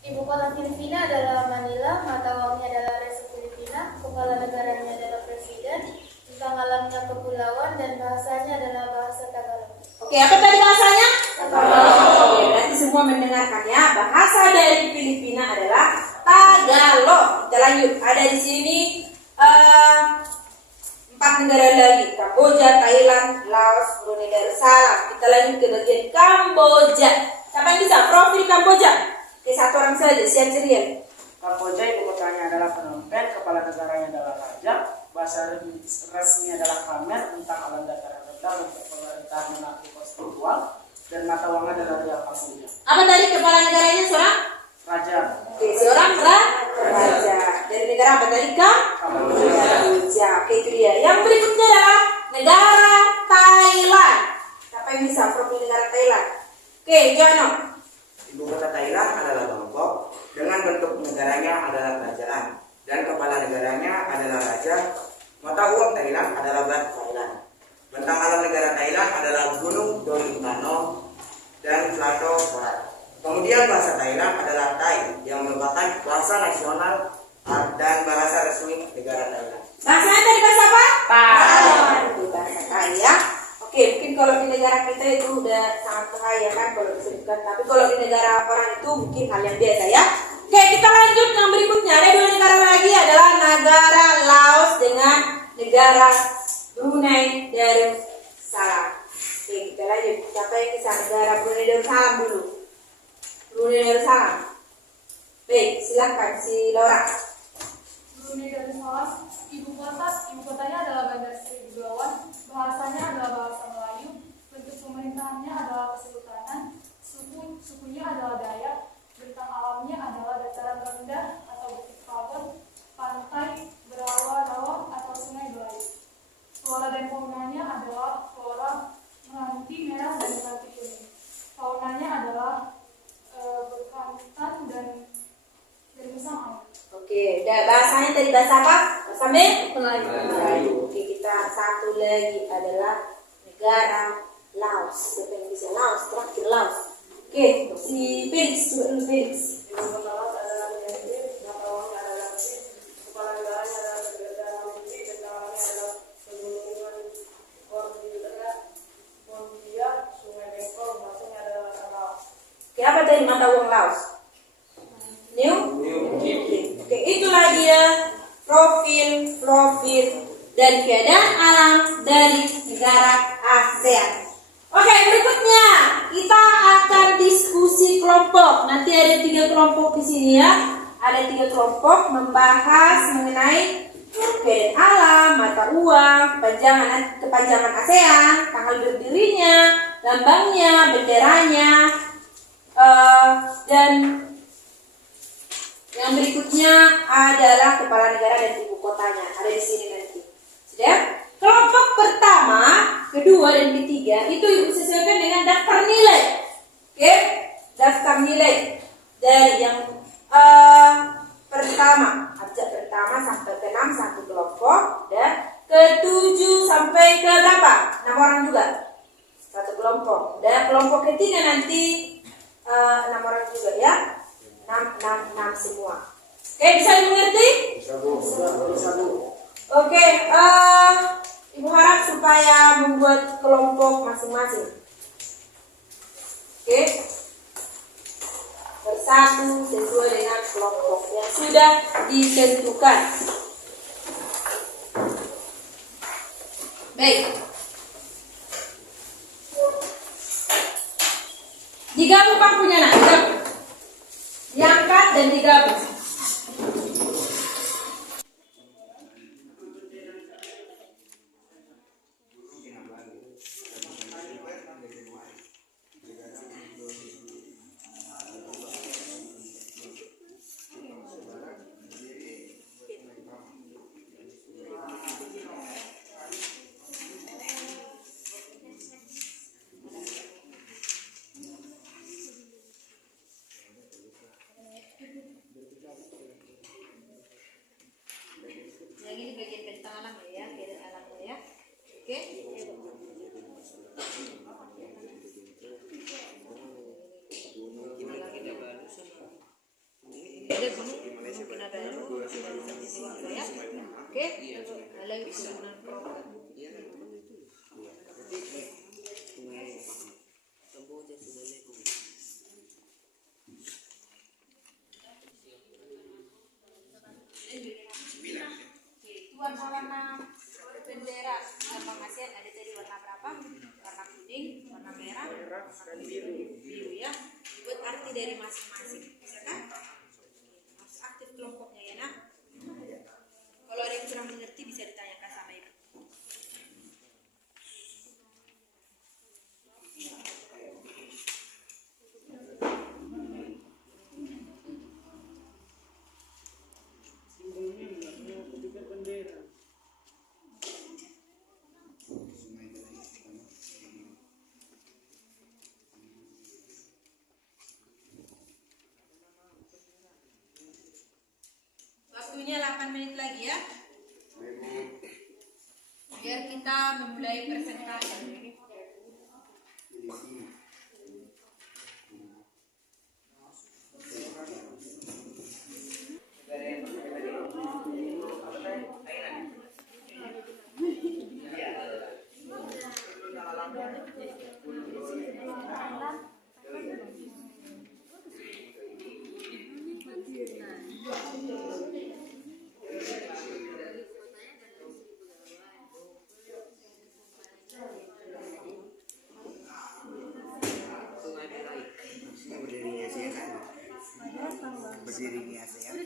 Ibu kota Filipina adalah Manila, mata uangnya adalah Reso Filipina, kepala negaranya adalah presiden, bintang alamnya kepulauan, dan bahasanya adalah bahasa Tagalog. Oke, apa tadi bahasanya? Oke, berarti semua mendengarkan ya. Bahasa dari Filipina adalah Tagalog. Kita lanjut. Ada di sini 4 negara lagi. Kamboja, Thailand, Laos, Brunei Darussalam. Kita lanjut ke bagian Kamboja. Siapa yang bisa? Profil Kamboja. Oke, satu orang saja. Siap ceria. Kamboja ibu kotanya adalah Phnom Penh, kepala negaranya adalah raja, bahasa resminya adalah Khmer, bintang alam dataran rendah, bentuk pemerintahan monarki konstitusional, dan mata uangnya adalah rial Kamboja. Apa tadi kepala negaranya seorang? Raja. Oke, seorang raja. Dari negara apa tadi, Kak? Kamboja. Oke, itu dia. Yang berikutnya adalah negara Thailand. Siapa yang bisa profil negara Thailand? Oke, Jono. Ibu kota Thailand adalah Bangkok, dengan bentuk negaranya adalah kerajaan, dan kepala negaranya adalah raja. Mata uang Thailand adalah baht Thailand. Bentang alam negara Thailand adalah Gunung Dolintano dan Plato Korat. Kemudian bahasa Thailand adalah Thai, yang merupakan bahasa nasional dan bahasa resmi negara Thailand. Bahasanya tadi bahasa apa? Thai. Itu bahasa Thai ya. Oke, mungkin kalau di negara kita itu udah sangat bahaya kan kalau disebutkan. Tapi kalau di negara orang itu mungkin hal yang biasa ya. Oke, kita lanjut yang berikutnya. Ada 2 negara lagi adalah negara Laos dengan negara Brunei Darussalam. Oke, kita lanjut. Siapa yang bisa negara Brunei Darussalam dulu? Brunei Darussalam. Baik, silakan si Laura. Brunei Darussalam, ibu kotanya adalah Bandar Seri Begawan, bahasanya adalah bahasa Melayu, bentuk pemerintahannya adalah kesultanan, sukunya adalah Dayak, bentang alamnya adalah dataran rendah atau bukit karbon, pantai berawa-rawa atau sungai belayu. Flora dan faunanya adalah flora meranti merah dan meranti kuning. Faunanya adalah bekantan dan musang air. Oke, bahasanya tadi bahasa apa? Bahasa Melayu. Oke, kita satu lagi adalah negara Laos. Siapa yang bisa Laos? Terakhir Laos. Oke, si Felix, coba dulu Felix. Ibu kota Laos adalah Vientiane, mata uangnya adalah Rupiah, kepala negaranya adalah Perdana Menteri, bentang alamnya adalah pegunungan Cordillera, Mongolia, Sungai Bengkok, bahasanya adalah bahasa Laos. Oke, apa tadi mata uang Laos? New? Oke, itulah dia profil dan keadaan alam dari negara ASEAN. Oke, berikutnya kita akan diskusi kelompok. Nanti ada 3 kelompok di sini ya. Ada 3 kelompok membahas mengenai keadaan alam, mata uang, kepanjangan ASEAN, tanggal berdirinya, lambangnya, benderanya, dan yang berikutnya adalah kepala negara dan ibu kotanya. Ada di sini nanti. Sudah? Kelompok pertama, kedua, dan ketiga itu ibu sesuaikan dengan daftar nilai. Oke? Daftar nilai dari yang pertama, abjad pertama sampai ke 6 satu kelompok, dan ke-7 sampai ke berapa? 6 orang juga satu kelompok. Dan kelompok ketiga nanti 6 orang juga ya. 6 semua. Oke, bisa dimengerti? Bisa, Bu. Oke, Ibu harap supaya membuat kelompok masing-masing. Oke, bersatu sesuai dengan kelompok yang sudah ditentukan. Baik. Digabung pakunya nak, digabung. Diangkat dan digabung. Yang ini bagian bentang alam ya, bagian alamnya ya. Oke. Ada mungkin ada di sini juga ya. Oke. Lalu penggunaan program. Warna-warna bendera lambang ASEAN ada tadi warna berapa? Warna kuning, warna merah, warna biru ya. Buat arti dari masing-masing, bisa kan? Harus aktif kelompoknya ya nak. Kalau ada yang kurang mengerti bisa ditanyakan sama ibu. Waktunya 8 menit lagi ya. Biar kita memulai presentasi. Berdirinya ASEAN.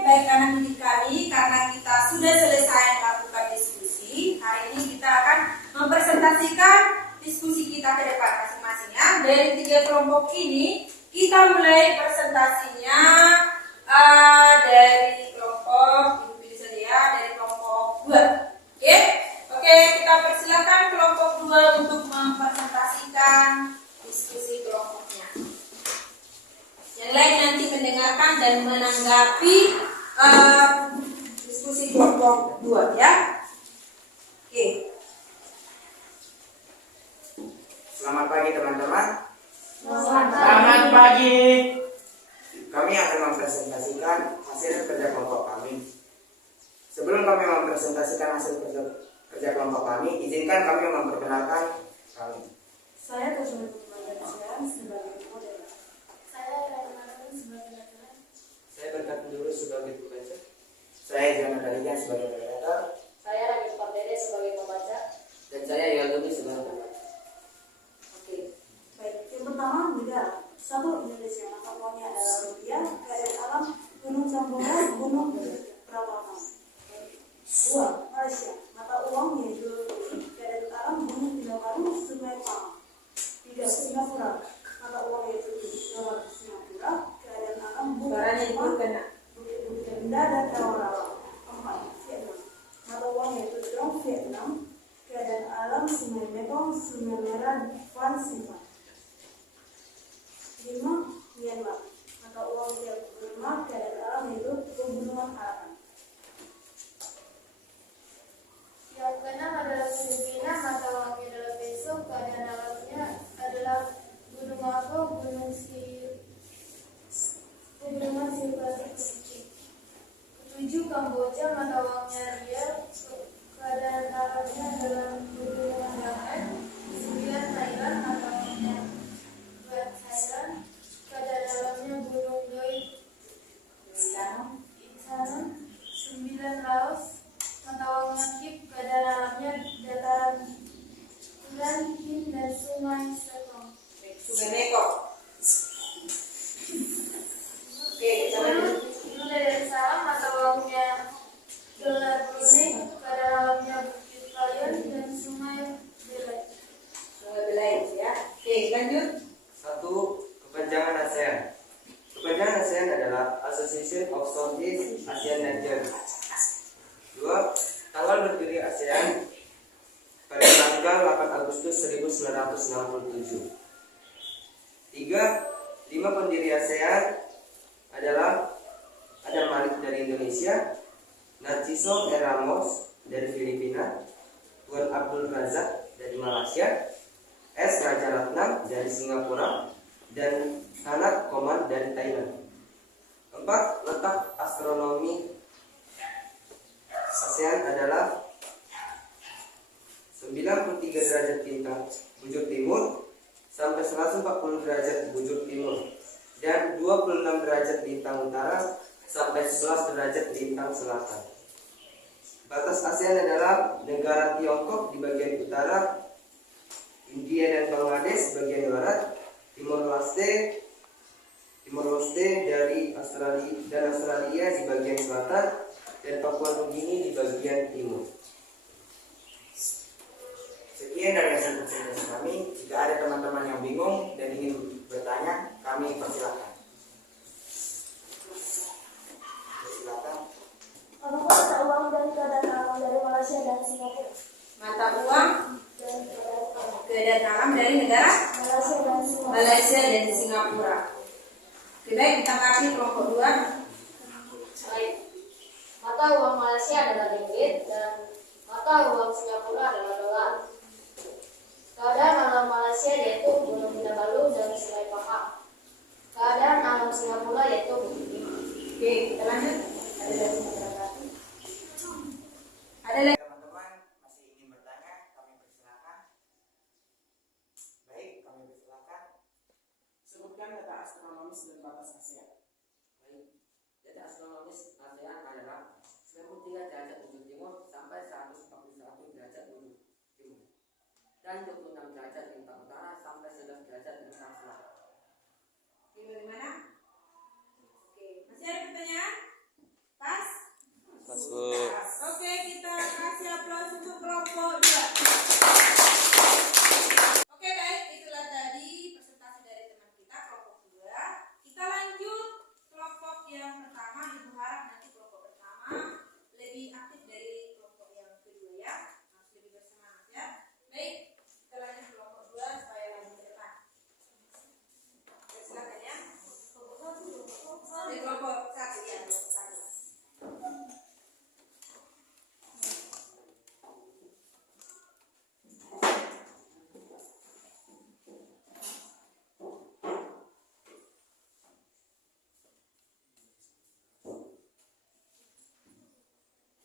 Baik anak didik kami, karena kita sudah selesai melakukan diskusi, hari ini kita akan mempresentasikan diskusi kita ke depan masing-masing ya. Dari 3 kelompok ini, kita mulai presentasinya dari kelompok individu saja ya, dari kelompok 2. Oke, kita persilakan kelompok 2 untuk mempresentasikan diskusi kelompoknya. Yang lain nanti mendengarkan dan menanggapi diskusi kelompok 2 ya. Oke. Selamat pagi teman-teman. Selamat pagi. Kami akan mempresentasikan hasil kerja kelompok kami. Sebelum kami mempresentasikan hasil kerja kelompok kami, izinkan kami memperkenalkan kami. Saya Kusuma Pembelajaran sebagai model. Saya Rahman sebagai laki-laki. Saya berkat dulu sebagai pembaca. Saya Jana Dalijan sebagai moderator. Saya Ragil Pardede sebagai pembaca. Dan saya Yalumi sebagai pembaca. Oke, baik. Yang pertama negara. 1 Indonesia, mata uangnya adalah rupiah. Keadaan alam Gunung Sambora, Gunung Prambanan. 2 Malaysia, mata uang yaitu keadaan alam Gunung Kinabalu, Sungai Pang. 3 Singapura, mata uang yaitu dolar Singapura. Keadaan alam Bukit Bukit Indah dan rawa-rawa. 4 Vietnam, mata uang yaitu dong Vietnam. Keadaan alam Sungai Mekong, Sungai Merah, Van Sifan. 5 Myanmar, mata uang Myanmar. Keadaan alam yaitu Pegunungan Harapan. Yang keenam adalah Filipina, mata uangnya adalah peso, keadaan alamnya adalah Gunung Apo, Pegunungan Silvastik Pesisir. 7 Kamboja, mata uangnya rial, keadaan alamnya adalah Pegunungan Damai. 9 Thailand, mata uangnya Baht Thailand, Maldives, keadaan alamnya dataran Hin dan Sungai Mekong. Sungai Mekong. Oke, kita lanjut. Brunei Darussalam mata uangnya dolar Brunei, keadaan alamnya Bukit Kalian dan Sungai Belait. Sungai Belait ya. Oke, lanjut. 1. Kepanjangan ASEAN. Kepanjangan ASEAN adalah Association of Southeast Asian Nations. 2. Tanggal berdiri ASEAN pada tanggal 8 Agustus 1967. 3. 5 pendiri ASEAN adalah Adam Malik dari Indonesia, Narciso R. Ramos dari Filipina, Tuan Abdul Razak dari Malaysia, S. Rajaratnam dari Singapura, dan Hanat Koman dari Thailand. 4. Letak astronomi ASEAN adalah 93 derajat bintang bujur timur sampai 140 derajat bujur timur, dan 26 derajat bintang utara sampai 11 derajat bintang selatan. Batas ASEAN adalah negara Tiongkok di bagian utara, India dan Bangladesh bagian barat, Timor Leste dari Australia di bagian selatan, dan Papua Nugini di bagian timur. Sekian dari hasil presentasi kami. Jika ada teman-teman yang bingung dan ingin bertanya, kami persilakan. Apakah mata uang dan keadaan alam dari Malaysia dan Singapura? Mata uang Dan keadaan alam dari negara Malaysia dan Singapura. Malaysia dan Singapura. Oke, baik, ditanggapi kelompok 2. Baik. Mata uang Malaysia adalah ringgit dan mata uang Singapura adalah dolar. Keadaan alam Malaysia yaitu Gunung Kinabalu dan Sungai Pahang. Keadaan alam Singapura yaitu Bukit Tinggi. Oke, kita lanjut. Ada dari masyarakat. Ada lagi. Teman-teman masih ingin bertanya, kami persilakan. Baik, kami persilakan. Sebutkan data astronomis dan batas ASEAN. Baik, data astronomis ASEAN adalah 93 derajat bujur timur sampai 141 derajat bujur timur, dan 26 derajat bintang utara sampai 11 derajat bintang selatan. Oke, bagaimana? Oke, masih ada pertanyaan? Pas? Pas, Bu. Oke, kita kasih aplaus untuk kelompok 2. Oke, baik, itulah tadi presentasi dari teman kita kelompok 2. Kita lanjut kelompok yang pertama. Ibu harap nanti kelompok pertama lebih aktif dari kelompok yang kedua ya. Harus lebih bersemangat ya. Baik, kita lanjut kelompok 2 supaya lanjut ke depan. Oke, silakan ya. Di kelompok 1 ya, kelompok 1.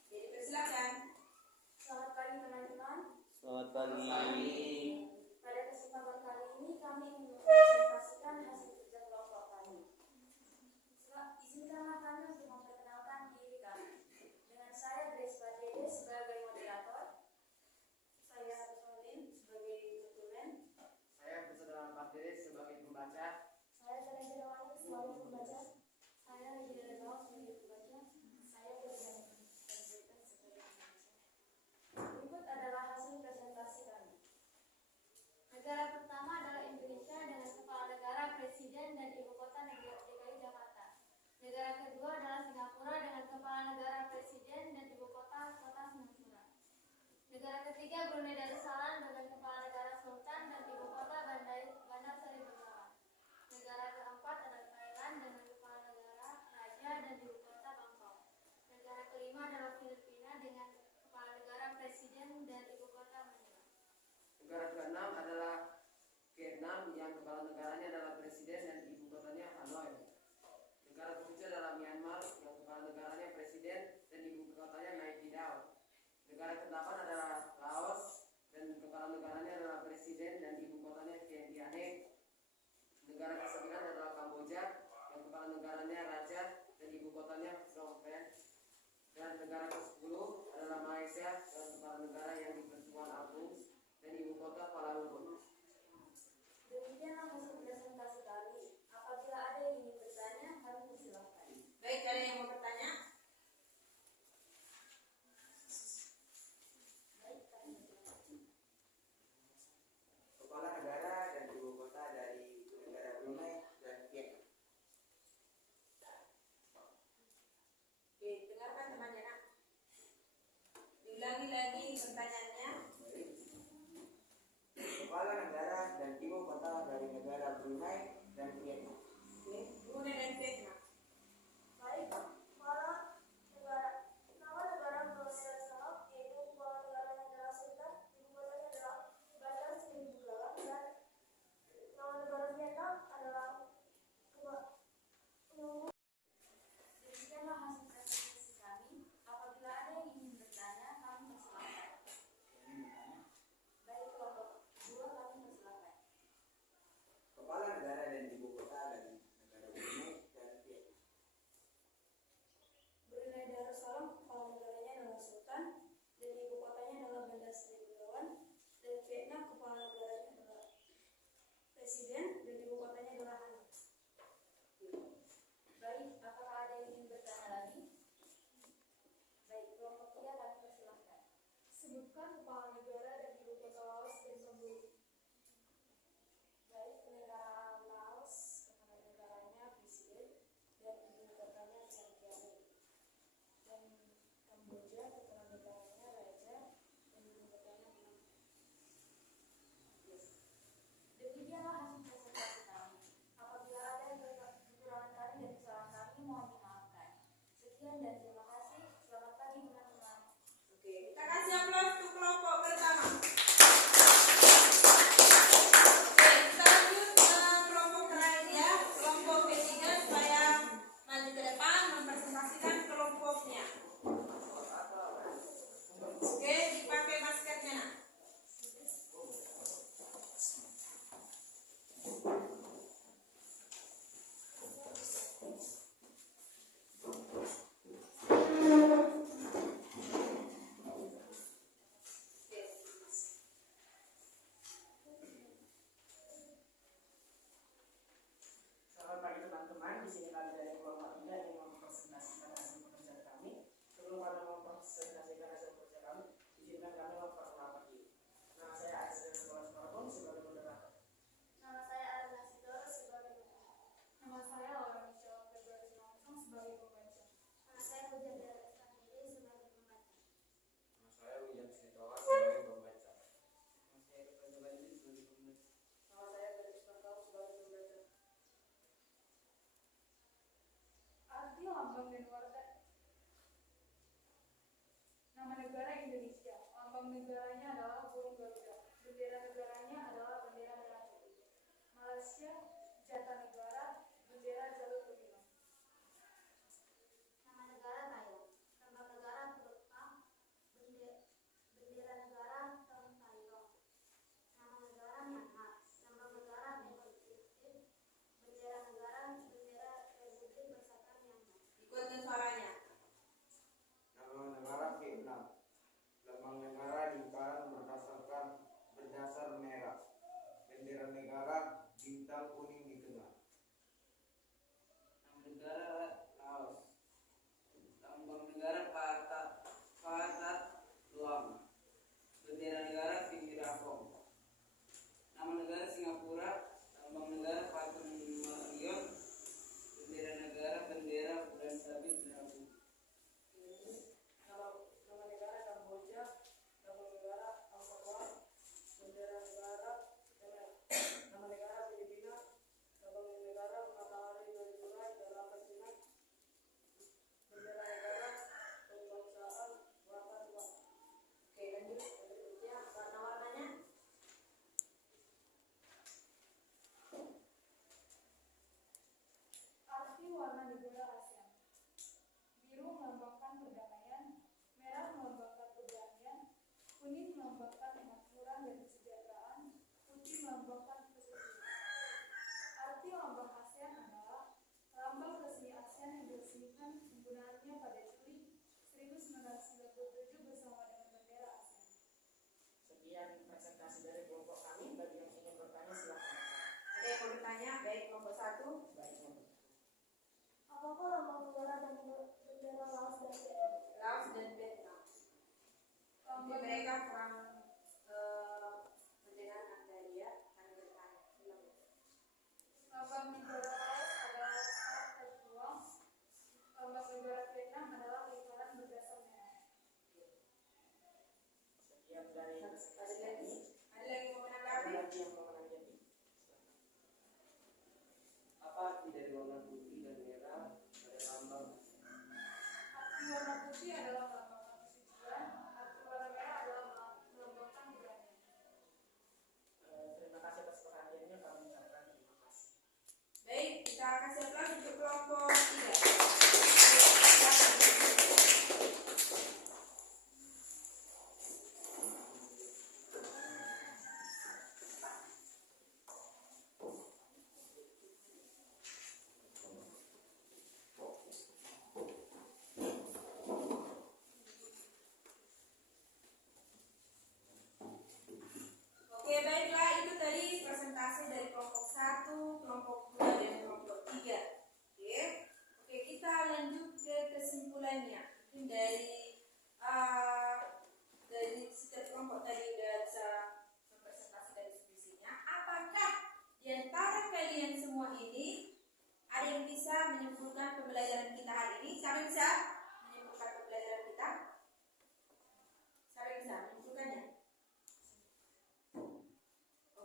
Jadi persilakan. Selamat pagi teman-teman. Selamat pagi. Pada kesempatan kali ini kami ingin mempresentasikan hasil kerja kelompok kami. Izinkanlah kami untuk memperkenalkan diri kami. Dengan saya Grace Badede sebagai moderator, saya Hatus Olin sebagai konsulen, Saya Bersaudara Patris sebagai pembaca. saya Teresa Dawani sebagai pembaca, saya Lydia Renaud sebagai pembaca, saya Bersaudara sebagai pembaca. Berikut adalah hasil presentasi kami. Negara pertama adalah Indonesia dengan kepala negara, presiden, dan ibu kota negara DKI Jakarta. Negara kedua adalah Singapura dengan kepala negara, presiden, dan ibu kota Singapura. Negara ketiga Brunei Darussalam dengan kepala negara Sultan dan ibu kota Bandar Seri Begawan. Negara keempat adalah Thailand dengan kepala negara, raja, dan ibu kota Bangkok. Negara kelima adalah Filipina dengan kepala negara, presiden, dan ibu kota Manila. Negara keenam adalah Vietnam yang kepala negaranya adalah presiden dan ibu kotanya Hanoi. Negara ketujuh adalah Myanmar yang kepala negaranya presiden dan ibu kotanya Naypyidaw. Negara kedelapan adalah Laos dan kepala negaranya adalah presiden dan ibu kotanya Vientiane. Negara kesembilan adalah Kamboja yang kepala negaranya raja dan ibu kotanya Phnom Penh. Dan negara ke-10 adalah Malaysia dengan kepala negara yang dipertuan Agung dan ibu kota Kuala Lumpur. Demikianlah hasil presentasi kami. Apabila ada yang ingin bertanya, kami persilahkan. Baik, ada yang mau bertanya? Baik, kami persilahkan. Kepala negara dan ibu kota dari negara Brunei dan Vietnam. Oke, dengarkan temannya nak. Diulangi lagi pertanyaannya. Kepala negara dan ibu kota dari negara Brunei dan Vietnam. Brunei dan Vietnam. Baik, kepala negara. Nama negara Brunei Darussalam yaitu kepala negaranya adalah Sultan, ibu kotanya adalah Bandar Seri Begawan, dan nama negara Vietnam adalah Demikianlah hasil presentasi kami. Apabila ada yang ingin bertanya, kami persilahkan. Baik, kelompok 2 kami persilahkan. Kepala negara dan ibu kota dari negara Brunei dan Vietnam. Brunei Darussalam, kepala negaranya adalah Sultan dan ibu kotanya adalah Bandar Seri Begawan, dan Vietnam kepala negaranya adalah Presiden dan ibu kotanya adalah Hanoi. Baik, apakah ada yang ingin bertanya lagi? Baik, kelompok 3 kami persilahkan. Sebutkan kepala negara dan ibu kota Laos dan Kamboja. Baik, negara Laos, kepala negaranya Presiden dan ibu kotanya Siem Reap. Dan Kamboja, kepala negaranya Raja dan ibu kotanya Phnom Penh. Demikianlah hasil presentasi kami. Apabila ada yang kekurangan kami dan kesalahan kami, mohon dimaafkan. Sekian dan terima kasih. Selamat pagi teman-teman. Oke, kita kasih aplaus untuk kelompok pertama. Oke, kita lanjut ke kelompok terakhir ya, kelompok P3 supaya maju ke depan mempresentasikan kelompoknya. Oke, dipakai maskernya nak. Selamat pagi teman-teman, di sini kami dari kelompok 3 yang mempresentasikan hasil pekerjaan kami. Sebelum kami mempresentasikan hasil pekerjaan kami, izinkan kami memperkenalkan diri. Nama saya Aziz Nicholas Marton sebagai moderator. Nama saya Arna Sidor sebagai pembaca. Nama saya Laura Michelle Februari Simantung sebagai pembaca. Nama saya Hujan Dara Istanbuli sebagai pembaca. Nama saya William Sitowa sebagai pembaca. Nama saya Kepada Banjir sebagai pembaca. Nama saya Gadis Bakal sebagai pembaca. Arti lambang dan warna. Nama negara Indonesia. Lambang negaranya adalah burung garuda. Bendera negaranya adalah bendera merah putih. Malaysia, Jatanegara, bendera jalur kuning. Nama negara Thailand. Lambang negara Vietnam. Bendera negara Thailand. Nama negara Myanmar. Lambang negara Myanmar. Bendera negara Republik Persatuan Myanmar. Ikutin suaranya. Nama negara Vietnam. Lambang negara lingkaran berdasar merah. Bendera negara bintang kuning di tengah. Nama negara Laos. Lambang negara Patat Luang. Bendera negara Pinggirapong. Nama negara Singapura. Lambang negara Patung Marion. Bendera negara Bulan Sabit Merah Putih. Nama negara Kamboja, lambang negara Angkor Wat, bendera negara merah. Nama negara Filipina, lambang negara matahari dari bulan dan langkah sinar, kelompok 1. Apakah lambang negara dan bendera Laos dan Vietnam? Laos dan Vietnam. Mungkin mereka kurang mendengar Anda ya. Kami bertanya. Lambang negara Laos adalah karat tertuang. Lambang negara Vietnam adalah lingkaran berdasar merah. Sekian dari presentasi Ada kami. lagi mau Ada menanggapi? lagi yang mau menanggapi? Apa arti dari warna putih dan merah pada lambang? Arti warna putih adalah melambangkan kesucian. Arti warna merah adalah melambangkan keberanian. Terima kasih atas perhatiannya. Kami ucapkan terima kasih. Baik, kita kasih aplaus untuk kelompok 3. Oke, baiklah, itu tadi presentasi dari kelompok 1, kelompok 2, dan kelompok 3. Oke, kita lanjut ke kesimpulannya. Mungkin dari setiap kelompok tadi udah bisa mempresentasikan diskusinya. Apakah di antara kalian semua ini ada yang bisa menyimpulkan pembelajaran kita hari ini? Siapa yang bisa menyimpulkan pembelajaran kita? Siapa yang bisa menyimpulkannya?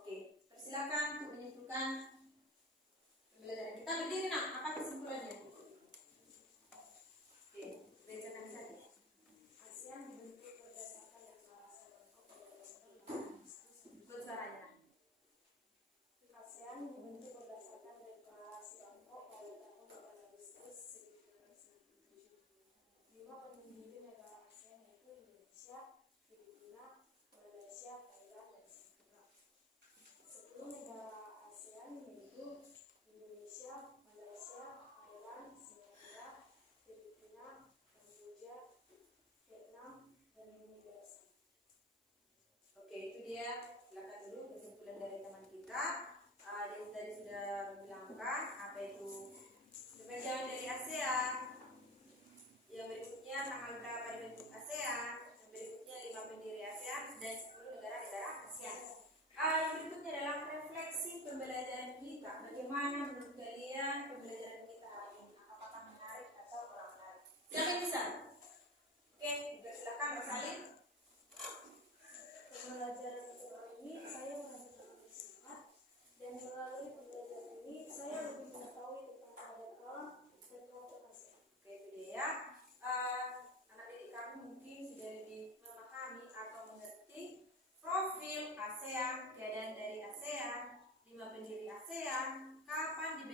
Oke, persilakan untuk menyimpulkan pembelajaran kita. Berdiri nak, apa kesimpulannya? Oke, bacakan saja. ASEAN dibentuk berdasarkan deklarasi Bangkok Ikut suaranya. ASEAN dibentuk berdasarkan deklarasi Bangkok pada tahun 8 Agustus 1997. 5 pendiri negara ASEAN yaitu Indonesia, Filipina, Malaysia, Thailand, dan Singapura. 10 negara ASEAN yaitu Indonesia, Malaysia, Thailand, Singapura, Filipina, Kamboja, Vietnam, dan Brunei Darussalam. Oke, itu dia. Silakan dulu kesimpulan dari teman kita. Dia tadi sudah membilangkan apa itu kepanjangan dari ASEAN. Yang berikutnya tanggal berapa dibentuk ASEAN. Yang berikutnya 5 pendiri ASEAN dan 10 negara-negara ASEAN. Yang berikutnya adalah refleksi pembelajaran kita. Bagaimana menurut kalian pembelajaran kita hari ini? Apakah menarik atau kurang menarik? Siapa yang bisa? Oke, silakan Mas Salim. Pembelajaran untuk hari ini saya merasa lebih semangat dan melalui pembelajaran ini saya lebih mengetahui tentang keadaan alam dan kelompok ASEAN. Oke, itu dia. Anak didik kami mungkin sudah lebih memahami atau mengerti profil ASEAN, keadaan dari ASEAN, 5 pendiri ASEAN, kapan dibentuk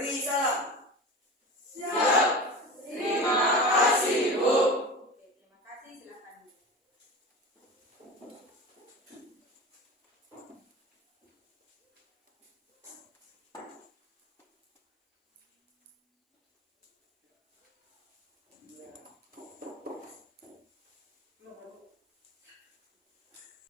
Beri salam.